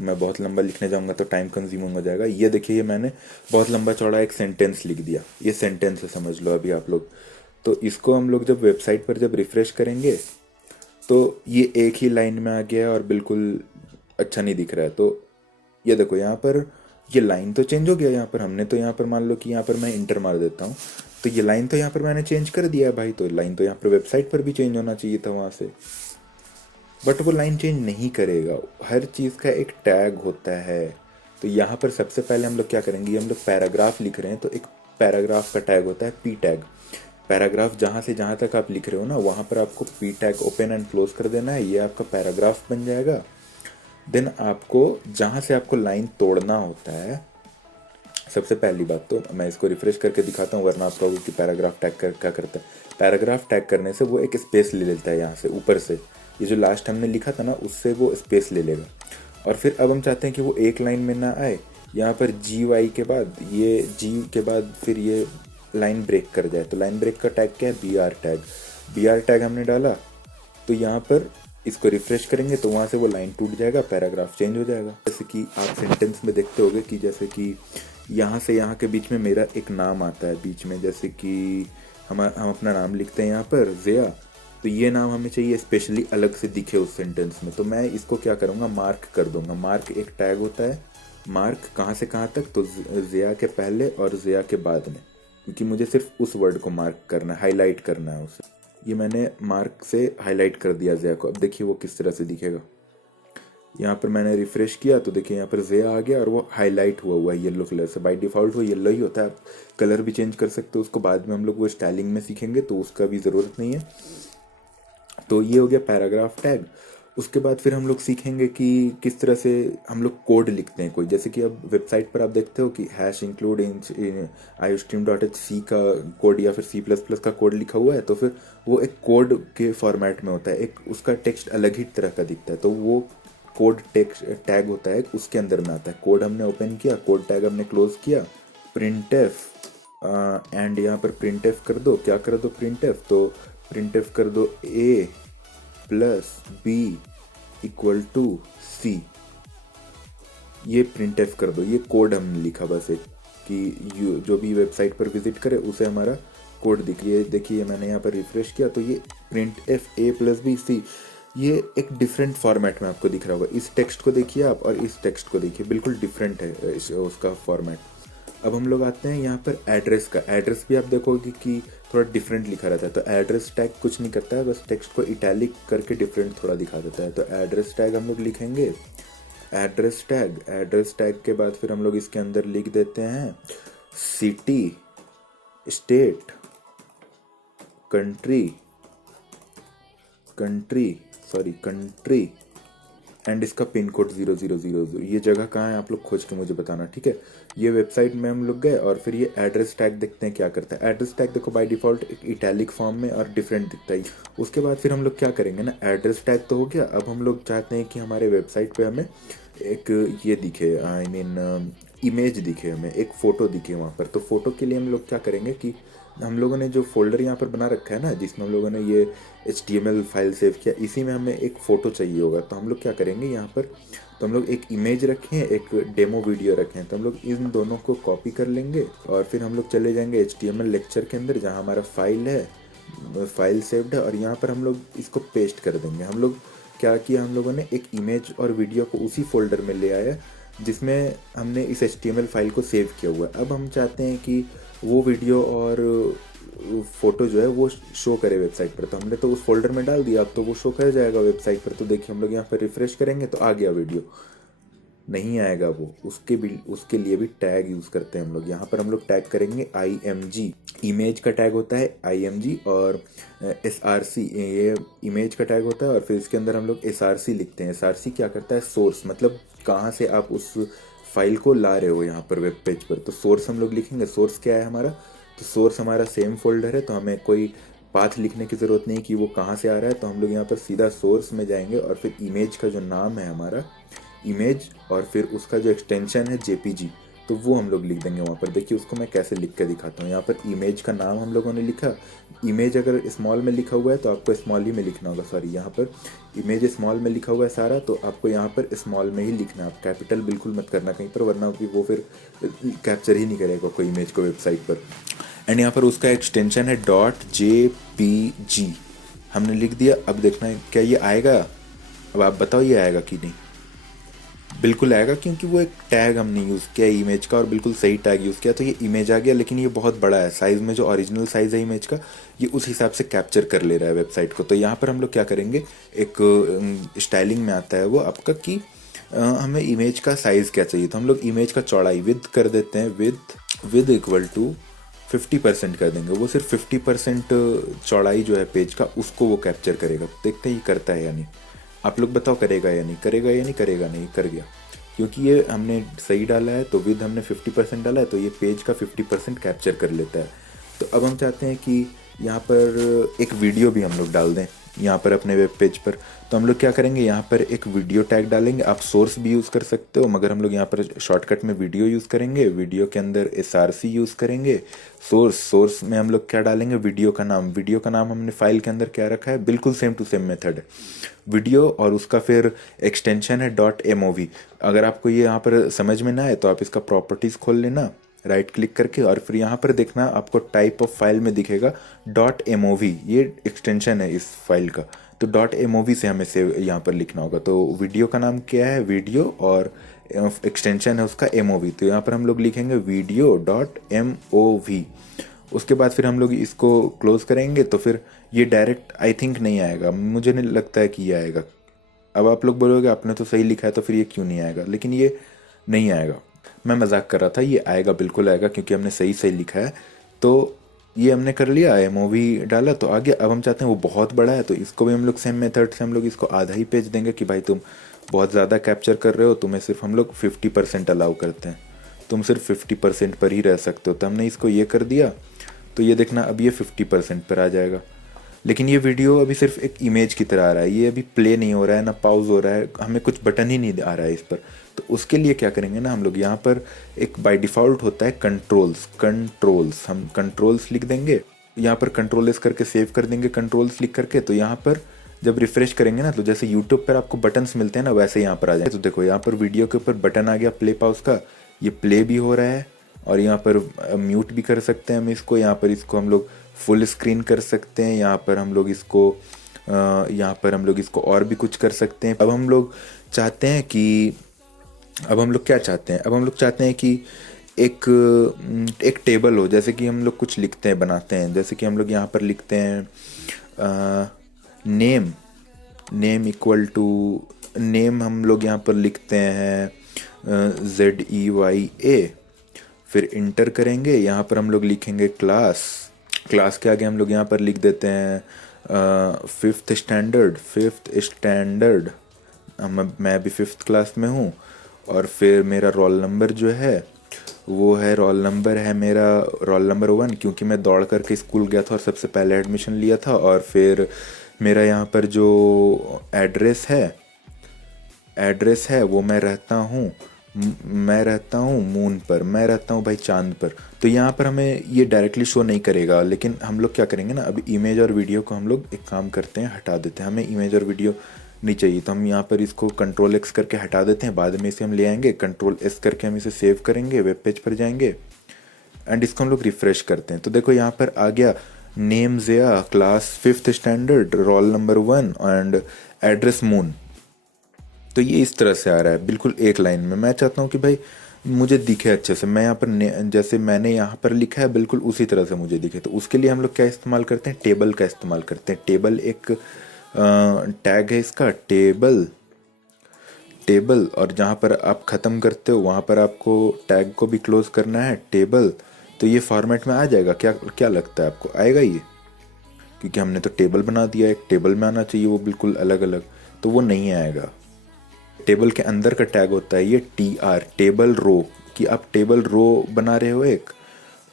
मैं बहुत लंबा लिखने जाऊँगा तो टाइम कंज्यूमिंग हो जाएगा। ये देखिए, ये मैंने बहुत लंबा चौड़ा एक सेंटेंस लिख दिया, ये सेंटेंस है समझ लो अभी आप लोग। तो इसको हम लोग जब वेबसाइट पर जब रिफ्रेश करेंगे तो ये एक ही लाइन में आ गया और बिल्कुल अच्छा नहीं दिख रहा है। तो ये देखो, यहाँ पर ये लाइन तो चेंज हो गया। यहाँ पर हमने तो यहाँ पर मान लो कि यहाँ पर मैं इंटर मार देता हूँ तो ये लाइन तो यहाँ पर मैंने चेंज कर दिया है भाई। तो लाइन तो यहाँ पर वेबसाइट पर भी चेंज होना चाहिए था वहाँ से, बट वो लाइन चेंज नहीं करेगा। हर चीज़ का एक टैग होता है। तो यहाँ पर सबसे पहले हम लोग क्या करेंगे, हम लोग पैराग्राफ लिख रहे हैं तो एक पैराग्राफ का टैग होता है पी टैग। पैराग्राफ जहाँ से जहाँ तक आप लिख रहे हो ना, वहाँ पर आपको P tag open and close कर देना है, ये आपका पैराग्राफ बन जाएगा। देन आपको जहाँ से आपको लाइन तोड़ना होता है, सबसे पहली बात तो मैं इसको रिफ्रेश करके दिखाता हूँ, वरना आप कहोगे कि पैराग्राफ टैग कर क्या करता है। पैराग्राफ टैग करने से वो एक स्पेस ले लेता है यहाँ से ऊपर से, ये जो लास्ट हमने लिखा था ना उससे वो स्पेस ले लेगा। और फिर अब हम चाहते हैं कि वो एक लाइन में ना आए, यहाँ पर जी वाई के बाद, ये जी के बाद फिर ये लाइन ब्रेक कर जाए। तो लाइन ब्रेक का टैग क्या है, B R tag. B R tag हमने डाला तो यहाँ पर इसको रिफ्रेश करेंगे तो वहाँ से वो लाइन टूट जाएगा, पैराग्राफ चेंज हो जाएगा। जैसे कि आप सेंटेंस में देखते होगे कि जैसे कि यहाँ से यहाँ के बीच में मेरा एक नाम आता है बीच में, जैसे कि हम अपना नाम लिखते हैं यहाँ पर ज़िया, तो ये नाम हमें चाहिए स्पेशली अलग से दिखे उस सेंटेंस में। तो मैं इसको क्या करूँगा, मार्क कर दूंगा। मार्क एक टैग होता है, मार्क कहाँ से कहाँ तक, तो ज़िया के पहले और ज़िया के बाद में, क्योंकि मुझे सिर्फ उस वर्ड को मार्क करना है, हाईलाइट करना है उसे। ये मैंने मार्क से हाईलाइट कर दिया ज़िया को। अब देखिए वो किस तरह से दिखेगा। यहाँ पर मैंने रिफ्रेश किया तो देखिए यहाँ पर ज़िया आ गया और वो हाईलाइट हुआ है येलो कलर से। बाय डिफ़ॉल्ट वो येलो ही होता है, आप कलर भी चेंज कर सकते हो उसको, बाद में हम लोग वो स्टाइलिंग में सीखेंगे तो उसका भी ज़रूरत नहीं है। तो ये हो गया पैराग्राफ टैग। उसके बाद फिर हम लोग सीखेंगे कि किस तरह से हम लोग कोड लिखते हैं कोई, जैसे कि अब वेबसाइट पर आप देखते हो कि हैश इंक्लूड इन iostream.h का कोड या फिर C++ का कोड लिखा हुआ है, तो फिर वो एक कोड के फॉर्मेट में होता है, एक उसका टेक्स्ट अलग ही तरह का दिखता है, तो वो कोड टेक्स्ट टैग होता है उसके अंदर में आता है। कोड हमने ओपन किया, कोड टैग हमने क्लोज किया, प्रिंटफ एंड यहाँ पर प्रिंटफ कर दो, क्या कर दो प्रिंटफ, तो प्रिंटफ कर दो a plus B equal to C, ये प्रिंट एफ कर दो। ये कोड हमने लिखा बस एक कि जो भी वेबसाइट पर विजिट करे उसे हमारा कोड दिखिए। देखिए मैंने यहाँ पर रिफ्रेश किया तो ये print F A plus B C, ये एक डिफरेंट फॉर्मेट में आपको दिख रहा होगा। इस टेक्स्ट को देखिए आप और इस टेक्स्ट को देखिए, बिल्कुल डिफरेंट है उसका फॉर्मेट। अब हम लोग आते हैं यहाँ पर एड्रेस का। एड्रेस भी आप देखोगे कि थोड़ा डिफरेंट लिखा रहता है, तो एड्रेस टैग कुछ नहीं करता है, बस टेक्स्ट को इटैलिक करके डिफरेंट थोड़ा दिखा देता है। तो एड्रेस टैग हम लोग लिखेंगे, एड्रेस टैग के बाद फिर हम लोग इसके अंदर लिख देते हैं सिटी, स्टेट, कंट्री एंड इसका पिन कोड 0000। ये जगह कहाँ है आप लोग खोज के मुझे बताना, ठीक है। ये वेबसाइट में हम लोग गए और फिर ये एड्रेस टैग देखते हैं क्या करता है। एड्रेस टैग देखो बाय डिफॉल्ट एक इटैलिक फॉर्म में और डिफरेंट दिखता है। उसके बाद फिर हम लोग क्या करेंगे ना, एड्रेस टैग तो हो गया, अब हम लोग चाहते हैं कि हमारे वेबसाइट पे हमें एक ये दिखे, आई मीन इमेज दिखे, हमें एक फ़ोटो दिखे वहाँ पर। तो फोटो के लिए हम लोग क्या करेंगे कि हम लोगों ने जो फोल्डर यहाँ पर बना रखा है ना, जिसमें हम लोगों ने ये HTML फाइल सेव किया, इसी में हमें एक फ़ोटो चाहिए होगा। तो हम लोग क्या करेंगे यहाँ पर, तो हम लोग एक इमेज रखें, एक डेमो वीडियो रखें, तो हम लोग इन दोनों को कॉपी कर लेंगे और फिर हम लोग चले जाएंगे HTML लेक्चर के अंदर जहाँ हमारा फाइल है, फाइल सेव्ड है, और यहाँ पर हम लोग इसको पेस्ट कर देंगे। हम लोग क्या किया, हम लोगों ने एक इमेज और वीडियो को उसी फोल्डर में ले आया जिसमें हमने इस HTML फाइल को सेव किया हुआ है। अब हम चाहते हैं कि वो वीडियो और फोटो जो है वो शो करे वेबसाइट पर, तो हमने तो उस फोल्डर में डाल दिया, अब तो वो शो कर जाएगा वेबसाइट पर। तो देखिए हम लोग यहाँ पर रिफ्रेश करेंगे तो आ गया वीडियो, नहीं आएगा वो, उसके लिए भी टैग यूज़ करते हैं हम लोग। यहाँ पर हम लोग टैग करेंगे img, इमेज का टैग होता है img, और src, ये इमेज का टैग होता है, और फिर इसके अंदर हम लोग src लिखते हैं। src क्या करता है, सोर्स, मतलब कहाँ से आप उस फाइल को ला रहे हो यहाँ पर वेब पेज पर। तो सोर्स हम लोग लिखेंगे, सोर्स क्या है हमारा, तो सोर्स हमारा सेम फोल्डर है, तो हमें कोई पाथ लिखने की ज़रूरत नहीं कि वो कहाँ से आ रहा है। तो हम लोग यहाँ पर सीधा सोर्स में जाएंगे और फिर इमेज का जो नाम है हमारा इमेज, और फिर उसका जो एक्सटेंशन है JPG, तो वो हम लोग लिख देंगे वहाँ पर। देखिए उसको मैं कैसे लिख कर दिखाता हूँ। यहाँ पर इमेज का नाम हम लोगों ने लिखा, इमेज अगर स्मॉल में लिखा हुआ है तो आपको स्मॉल ही में लिखना होगा, सॉरी यहाँ पर इमेज स्मॉल में लिखा हुआ है सारा, तो आपको यहाँ पर स्मॉल में ही लिखना है। आप कैपिटल बिल्कुल मत करना कहीं पर, वरना वो फिर कैप्चर ही नहीं करेगा कोई इमेज को वेबसाइट पर। एंड यहाँ पर उसका एक्सटेंशन है .jpg, हमने लिख दिया। अब देखना है क्या ये आएगा, अब आप बताओ ये आएगा कि नहीं। बिल्कुल आएगा, क्योंकि वो एक टैग हमने यूज़ किया इमेज का और बिल्कुल सही टैग यूज़ किया, तो ये इमेज आ गया। लेकिन ये बहुत बड़ा है साइज़ में, जो ओरिजिनल साइज़ है इमेज का ये उस हिसाब से कैप्चर कर ले रहा है वेबसाइट को। तो यहाँ पर हम लोग क्या करेंगे, एक स्टाइलिंग में आता है वो आपका कि हमें इमेज का साइज़ क्या चाहिए, तो हम लोग इमेज का चौड़ाई विद कर देते हैं, विद इक्वल टू 50% कर देंगे। वो सिर्फ 50% चौड़ाई जो है पेज का उसको वो कैप्चर करेगा। देखते हैं ये करता है या नहीं, आप लोग बताओ करेगा या नहीं, करेगा या नहीं करेगा, नहीं कर गया, क्योंकि ये हमने सही डाला है। तो विद हमने 50% डाला है, तो ये पेज का 50% कैप्चर कर लेता है। तो अब हम चाहते हैं कि यहाँ पर एक वीडियो भी हम लोग डाल दें यहाँ पर अपने वेब पेज पर। तो हम लोग क्या करेंगे, यहाँ पर एक वीडियो टैग डालेंगे। आप सोर्स भी यूज़ कर सकते हो, मगर हम लोग यहाँ पर शॉर्टकट में वीडियो यूज़ करेंगे। वीडियो के अंदर src यूज़ करेंगे। सोर्स में हम लोग क्या डालेंगे, वीडियो का नाम हमने फाइल के अंदर क्या रखा है, बिल्कुल सेम टू सेम मेथड है वीडियो, और उसका फिर एक्सटेंशन है .mov। अगर आपको ये यहाँ पर समझ में ना आए तो आप इसका प्रॉपर्टीज़ खोल लेना राइट क्लिक करके, और फिर यहाँ पर देखना आपको टाइप ऑफ फाइल में दिखेगा .mov, ये एक्सटेंशन है इस फाइल का। तो .mov से हमें सेव यहाँ पर लिखना होगा। तो वीडियो का नाम क्या है, वीडियो, और एक्सटेंशन है उसका mov। तो यहाँ पर हम लोग लिखेंगे video.mov। उसके बाद फिर हम लोग इसको क्लोज करेंगे, तो फिर ये डायरेक्ट आई थिंक नहीं आएगा, मुझे नहीं लगता है कि ये आएगा। अब आप लोग बोलोगे आपने तो सही लिखा है तो फिर ये क्यों नहीं आएगा, लेकिन ये नहीं आएगा, मैं मजाक कर रहा था, ये आएगा, बिल्कुल आएगा, क्योंकि हमने सही लिखा है। तो ये हमने कर लिया, मूवी डाला तो आ गया। अब हम चाहते हैं वो बहुत बड़ा है, तो इसको भी हम लोग सेम मेथड से हम लोग इसको आधा ही पेज देंगे कि भाई तुम बहुत ज़्यादा कैप्चर कर रहे हो, तुम्हें सिर्फ हम लोग 50% अलाउ करते हैं, तुम सिर्फ 50% पर ही रह सकते हो। तो हमने इसको ये कर दिया, तो ये देखना अब ये 50% पर आ जाएगा। लेकिन ये वीडियो अभी सिर्फ एक इमेज की तरह आ रहा है, ये अभी प्ले नहीं हो रहा है, ना पॉज हो रहा है, हमें कुछ बटन ही नहीं आ रहा है इस पर। तो उसके लिए क्या करेंगे ना, हम लोग यहाँ पर एक बाय डिफ़ॉल्ट होता है कंट्रोल्स, हम कंट्रोल्स लिख देंगे। यहाँ पर कंट्रोल एस करके सेव कर देंगे कंट्रोल्स लिख करके। तो यहाँ पर जब रिफ्रेश करेंगे ना, तो जैसे यूट्यूब पर आपको बटन्स मिलते हैं ना, वैसे यहाँ पर आ जाए। तो देखो यहाँ पर वीडियो के ऊपर बटन आ गया प्ले पॉज का, ये प्ले भी हो रहा है, और यहाँ पर म्यूट भी कर सकते हैं हम इसको। यहाँ पर इसको हम लोग फुल स्क्रीन कर सकते हैं, यहाँ पर हम लोग इसको और भी कुछ कर सकते हैं। अब हम लोग चाहते हैं कि अब हम लोग क्या चाहते हैं, अब हम लोग चाहते हैं कि एक टेबल हो, जैसे कि हम लोग कुछ लिखते हैं बनाते हैं, जैसे कि हम लोग यहाँ पर लिखते हैं नेम इक्वल टू नेम, हम लोग यहाँ पर लिखते हैं ZEYA, फिर इंटर करेंगे। यहाँ पर हम लोग लिखेंगे क्लास के आगे हम लोग यहाँ पर लिख देते हैं फिफ्थ स्टैंडर्ड। मैं अभी 5th क्लास में हूँ, और फिर मेरा रोल नंबर जो है वो है मेरा रोल नंबर 1, क्योंकि मैं दौड़ करके स्कूल गया था और सबसे पहले एडमिशन लिया था। और फिर मेरा यहाँ पर जो एड्रेस है वो मैं रहता हूँ मून पर, मैं रहता हूँ भाई चांद पर। तो यहाँ पर हमें ये डायरेक्टली शो नहीं करेगा, लेकिन हम लोग क्या करेंगे ना, अभी इमेज और वीडियो को हम लोग एक काम करते हैं, हटा देते हैं। हमें इमेज और वीडियो नहीं चाहिए, तो हम यहाँ पर इसको कंट्रोल X करके हटा देते हैं, बाद में इसे हम ले आएंगे, कंट्रोल S करके हम इसे सेव करेंगे, वेब पेज पर जाएंगे, एंड इसको हम लोग रिफ्रेश करते हैं। तो देखो यहाँ पर आ गया name Zia, class 5th standard, roll number 1 and address moon. तो ये इस तरह से आ रहा है बिल्कुल एक लाइन में। मैं चाहता हूँ कि भाई मुझे दिखे अच्छे से, मैं यहाँ पर जैसे मैंने यहाँ पर लिखा है बिल्कुल उसी तरह से मुझे दिखे। तो उसके लिए हम लोग क्या इस्तेमाल करते हैं, टेबल का इस्तेमाल करते हैं। टेबल एक टैग है इसका, टेबल, और जहाँ पर आप ख़त्म करते हो वहाँ पर आपको टैग को भी क्लोज करना है, टेबल। तो ये फॉर्मेट में आ जाएगा, क्या लगता है आपको, आएगा ये? क्योंकि हमने तो टेबल बना दिया, एक टेबल में आना चाहिए वो बिल्कुल अलग अलग, तो वो नहीं आएगा। टेबल के अंदर का टैग होता है ये TR, टेबल रो, कि आप टेबल रो बना रहे हो एक,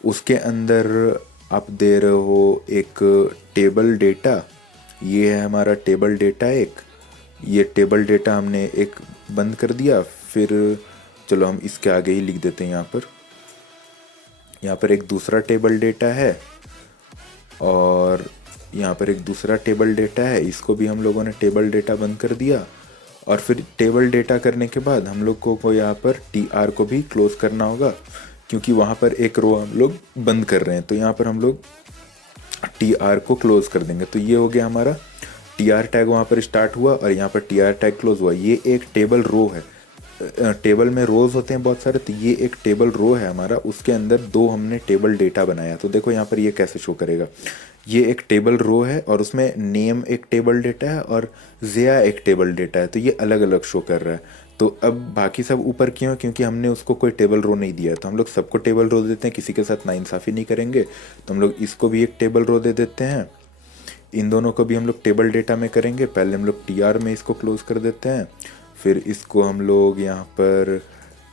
उसके अंदर आप दे रहे हो एक टेबल डेटा। ये है हमारा टेबल डेटा एक, ये टेबल डेटा हमने एक बंद कर दिया। फिर चलो हम इसके आगे ही लिख देते हैं, यहाँ पर एक दूसरा टेबल डेटा है, और यहाँ पर एक दूसरा टेबल डेटा है, इसको भी हम लोगों ने टेबल डेटा बंद कर दिया। और फिर टेबल डेटा करने के बाद हम लोग को यहाँ पर TR को भी क्लोज करना होगा, क्योंकि वहाँ पर एक रो हम लोग बंद कर रहे हैं। तो यहाँ पर हम लोग TR को क्लोज कर देंगे। तो ये हो गया हमारा TR टैग, वहाँ पर स्टार्ट हुआ और यहाँ पर TR टैग क्लोज हुआ। ये एक टेबल रो है, टेबल में रोज होते हैं बहुत सारे, तो ये एक टेबल रो है हमारा, उसके अंदर 2 हमने टेबल डेटा बनाया। तो देखो यहाँ पर ये कैसे शो करेगा, ये एक टेबल रो है और उसमें नेम एक टेबल डेटा है और ज़िया एक टेबल डेटा है, तो ये अलग अलग शो कर रहा है। तो अब बाकी सब ऊपर क्यों, क्योंकि हमने उसको कोई टेबल रो नहीं दिया है, तो हम लोग सबको टेबल रो देते हैं, किसी के साथ नाइंसाफ़ी नहीं करेंगे। तो हम लोग इसको भी एक टेबल रो दे देते हैं, इन दोनों को भी हम लोग टेबल डेटा में करेंगे। पहले हम लोग TR में इसको क्लोज कर देते हैं, फिर इसको हम लोग यहाँ पर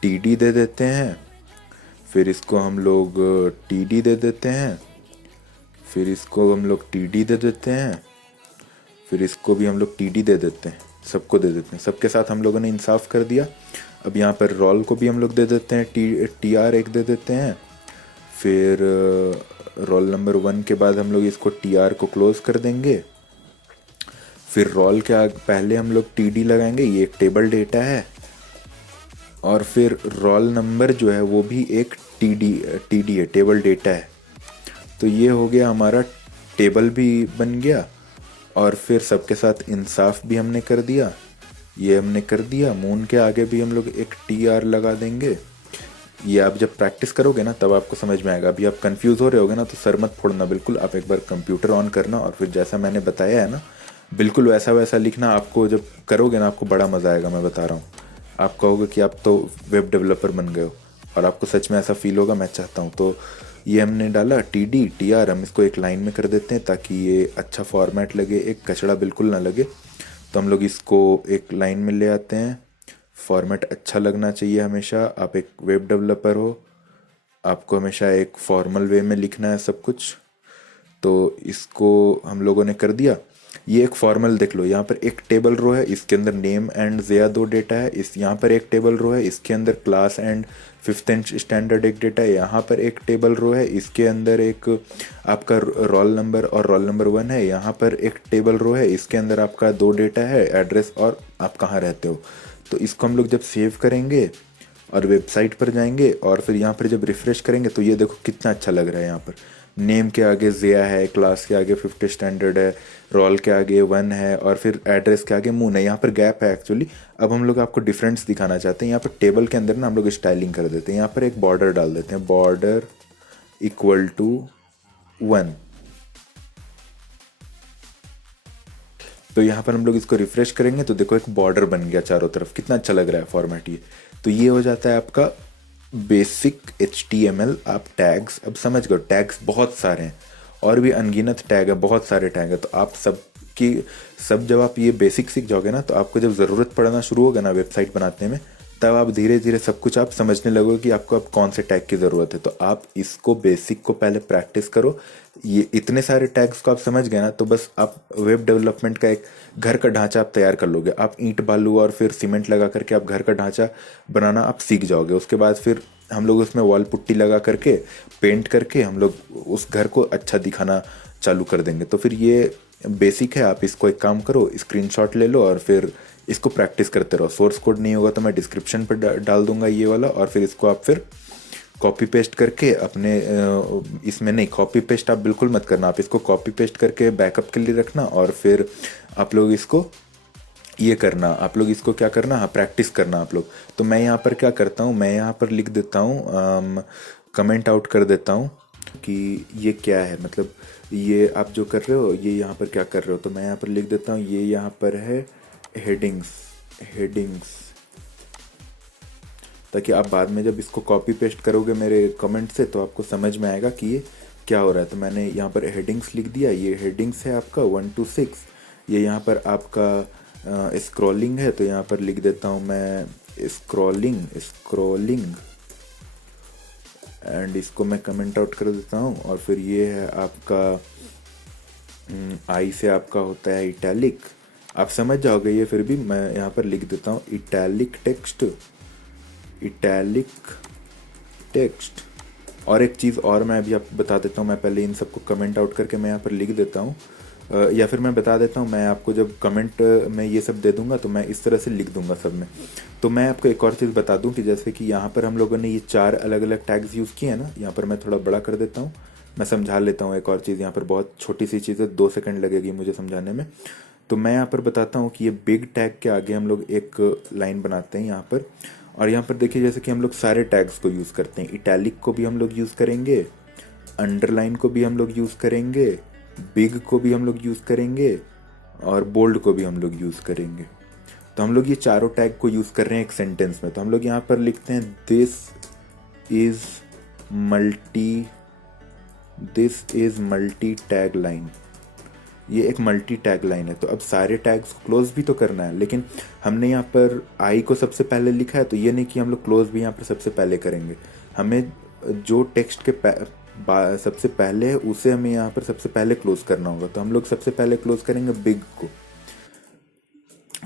TD दे देते हैं, फिर इसको हम लोग TD दे देते हैं, फिर इसको हम लोग TD दे देते हैं, फिर इसको भी हम लोग TD दे देते हैं, सबको दे देते हैं। सबके साथ हम लोगों ने इंसाफ कर दिया। अब यहाँ पर रोल को भी हम लोग दे देते हैं, TR एक दे देते हैं, फिर रोल नंबर 1 के बाद हम लोग इसको TR को क्लोज कर देंगे। फिर रोल के पहले हम लोग TD लगाएंगे, ये एक टेबल डेटा है, और फिर रोल नंबर जो है वो भी एक TD है, टेबल डेटा है। तो ये हो गया हमारा, टेबल भी बन गया, और फिर सबके साथ इंसाफ भी हमने कर दिया, ये हमने कर दिया। मून के आगे भी हम लोग एक TR लगा देंगे। ये आप जब प्रैक्टिस करोगे ना तब आपको समझ में आएगा। अभी आप कंफ्यूज हो रहे होगे ना, तो सर मत फोड़ना, बिल्कुल आप एक बार कंप्यूटर ऑन करना और फिर जैसा मैंने बताया है ना बिल्कुल वैसा वैसा लिखना। आपको जब करोगे ना आपको बड़ा मज़ा आएगा, मैं बता रहा हूँ। आप कहोगे कि आप तो वेब डेवलपर बन गए हो, और आपको सच में ऐसा फील होगा, मैं चाहता हूँ। तो ये हमने डाला TD TR, हम इसको एक लाइन में कर देते हैं ताकि ये अच्छा फॉर्मेट लगे, एक कचड़ा बिल्कुल ना लगे। तो हम लोग इसको एक लाइन में ले आते हैं। फॉर्मेट अच्छा लगना चाहिए हमेशा। आप एक वेब डेवलपर हो, आपको हमेशा एक फॉर्मल वे में लिखना है सब कुछ। तो इसको हम लोगों ने कर दिया। ये एक फॉर्मल देख लो, यहाँ पर एक टेबल रो है, इसके अंदर नेम एंड ज़िया दो डेटा है। इस यहाँ पर एक टेबल रो है, इसके अंदर class and fifth and standard एक डेटा है। यहाँ पर एक टेबल रो है, इसके अंदर एक आपका रोल नंबर और रोल नंबर 1 है। यहाँ पर एक टेबल रो है, इसके अंदर आपका दो डेटा है, एड्रेस और आप कहाँ रहते हो। तो इसको हम लोग जब सेव करेंगे और वेबसाइट पर जाएंगे और फिर यहाँ पर जब रिफ्रेश करेंगे तो ये देखो कितना अच्छा लग रहा है। यहाँ पर नेम के आगे ज़िया है, क्लास के आगे फिफ्थ स्टैंडर्ड है, रोल के आगे 1 है और फिर एड्रेस के आगे मून है। यहाँ पर गैप है एक्चुअली। अब हम लोग आपको डिफरेंस दिखाना चाहते हैं। यहाँ पर टेबल के अंदर ना हम लोग स्टाइलिंग कर देते हैं। यहाँ पर एक बॉर्डर डाल देते हैं, बॉर्डर इक्वल टू 1। तो यहाँ पर हम लोग इसको रिफ्रेश करेंगे तो देखो एक बॉर्डर बन गया चारों तरफ, कितना अच्छा लग रहा है फॉर्मेट ये। तो ये हो जाता है आपका बेसिक HTML। आप टैग्स अब समझ गए, टैग्स बहुत सारे हैं और भी अनगिनत टैग है, बहुत सारे टैग है। तो आप सब जब आप ये बेसिक सीख जाओगे ना, तो आपको जब ज़रूरत पड़ना शुरू होगा ना वेबसाइट बनाने में, तब आप धीरे धीरे सब कुछ आप समझने लगोगे कि आपको अब कौन से टैग की ज़रूरत है। तो आप इसको बेसिक को पहले प्रैक्टिस करो। ये इतने सारे टैग्स को आप समझ गए ना, तो बस आप वेब डेवलपमेंट का एक घर का ढांचा आप तैयार कर लोगे। आप ईंट बालू और फिर सीमेंट लगा करके आप घर का ढांचा बनाना आप सीख जाओगे। उसके बाद फिर हम लोग उसमें वॉल पुट्टी लगा करके, पेंट करके हम लोग उस घर को अच्छा दिखाना चालू कर देंगे। तो फिर ये बेसिक है। आप इसको एक काम करो, स्क्रीनशॉट ले लो और फिर इसको प्रैक्टिस करते रहो। सोर्स कोड नहीं होगा तो मैं डिस्क्रिप्शन पर डाल दूंगा ये वाला, और फिर इसको आप फिर कॉपी पेस्ट करके अपने इसमें नहीं, कॉपी पेस्ट आप बिल्कुल मत करना। आप इसको कॉपी पेस्ट करके बैकअप के लिए रखना और फिर आप लोग इसको ये करना, आप लोग इसको क्या करना, हाँ प्रैक्टिस करना आप लोग। तो मैं यहाँ पर क्या करता हूँ, मैं यहाँ पर लिख देता हूँ, कमेंट आउट कर देता हूँ कि ये क्या है, मतलब ये आप जो कर रहे हो ये यहाँ पर क्या कर रहे हो। तो मैं यहाँ पर लिख देता हूँ, ये यहाँ पर है हेडिंग्स, ताकि आप बाद में जब इसको कॉपी पेस्ट करोगे मेरे कमेंट से तो आपको समझ में आएगा कि ये क्या हो रहा है। तो मैंने यहाँ पर हेडिंग्स लिख दिया। ये हेडिंग्स है आपका 1 to 6। ये यहाँ पर आपका स्क्रॉलिंग है, तो यहाँ पर लिख देता हूँ मैं स्क्रॉलिंग एंड इसको मैं कमेंट आउट कर देता हूँ। और फिर ये है आपका आई से आपका होता है इटैलिक, आप समझ जाओगे ये। फिर भी मैं यहाँ पर लिख देता हूँ इटैलिक टेक्स्ट। और एक चीज़ और मैं अभी आपको बता देता हूँ, मैं पहले इन सबको कमेंट आउट करके मैं यहाँ पर लिख देता हूँ, या फिर मैं बता देता हूँ, मैं आपको जब कमेंट में ये सब दे दूंगा तो मैं इस तरह से लिख दूंगा सब में। तो मैं आपको एक और चीज़ बता दूं कि जैसे कि यहाँ पर हम लोगों ने ये 4 अलग अलग टैग्स यूज़ किए हैं ना, यहाँ पर मैं थोड़ा बड़ा कर देता हूँ, मैं समझा लेता हूँ। एक और चीज़ यहाँ पर बहुत छोटी सी चीज़ है, 2 सेकंड लगेगी मुझे समझाने में। तो मैं यहाँ पर बताता हूँ कि ये बिग टैग के आगे हम लोग एक लाइन बनाते हैं यहाँ पर। और यहाँ पर देखिए जैसे कि हम लोग सारे टैग्स को यूज़ करते हैं, इटैलिक को भी हम लोग यूज़ करेंगे, अंडरलाइन को भी हम लोग यूज़ करेंगे, बिग को भी हम लोग यूज़ करेंगे और बोल्ड को भी हम लोग यूज़ करेंगे। तो हम लोग ये चारों टैग को यूज़ कर रहे हैं एक सेंटेंस में। तो हम लोग यहाँ पर लिखते हैं this is multi tag line. ये एक मल्टी टैग लाइन है। तो अब सारे टैग्स को क्लोज भी तो करना है, लेकिन हमने यहाँ पर आई को सबसे पहले लिखा है, तो ये नहीं कि हम लोग क्लोज भी यहाँ पर सबसे पहले करेंगे। हमें जो टेक्स्ट के सबसे पहले है उसे हमें यहाँ पर सबसे पहले क्लोज करना होगा। तो हम लोग सबसे पहले क्लोज करेंगे बिग को।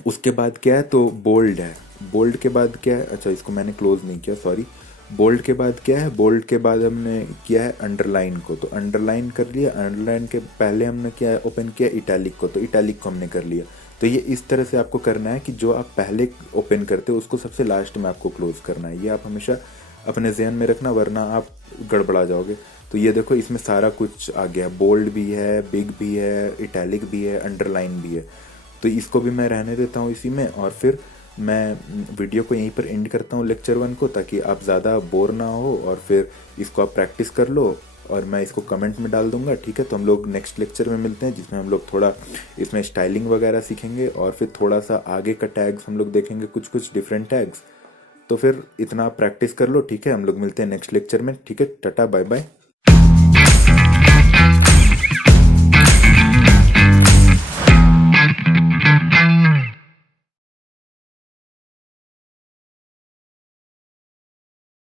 उसके बाद क्या है, तो बोल्ड है। बोल्ड के बाद क्या है, अच्छा इसको मैंने क्लोज नहीं किया, सॉरी। बोल्ड के बाद क्या है, बोल्ड के बाद हमने किया है अंडरलाइन को, तो अंडरलाइन कर लिया। अंडरलाइन के पहले हमने क्या है, ओपन किया इटैलिक को, तो इटैलिक को हमने कर लिया। तो ये इस तरह से आपको करना है कि जो आप पहले ओपन करते हो उसको सबसे लास्ट में आपको क्लोज करना है। ये आप हमेशा अपने ज़हन में रखना, वरना आप गड़बड़ा जाओगे। तो ये देखो इसमें सारा कुछ आ गया, बोल्ड भी है, बिग भी है, इटैलिक भी है, अंडरलाइन भी है। तो इसको भी मैं रहने देता हूँ इसी में, और फिर मैं वीडियो को यहीं पर एंड करता हूँ लेक्चर 1 को, ताकि आप ज़्यादा बोर ना हो और फिर इसको आप प्रैक्टिस कर लो। और मैं इसको कमेंट में डाल दूंगा, ठीक है। तो हम लोग नेक्स्ट लेक्चर में मिलते हैं, जिसमें हम लोग थोड़ा इसमें स्टाइलिंग वगैरह सीखेंगे और फिर थोड़ा सा आगे का टैग्स हम लोग देखेंगे, कुछ कुछ डिफरेंट टैग्स। तो फिर इतना प्रैक्टिस कर लो, ठीक है। हम लोग मिलते हैं नेक्स्ट लेक्चर में, ठीक है। Tata bye bye.